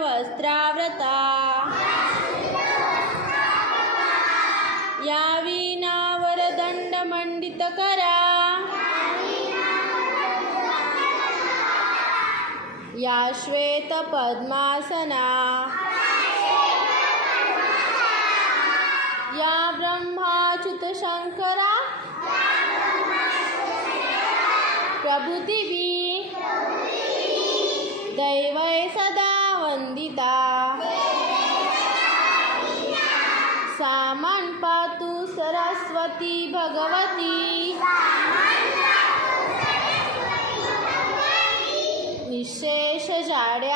वस्त्राव्रता या वीणावर दंडमंडित करा या श्वेत पद्मासना या ब्रह्माच्युत शंकरा प्रभुदिवी दैवै सदा वंदिता सामान् पातु सरस्वती भगवती निशेष जाड्या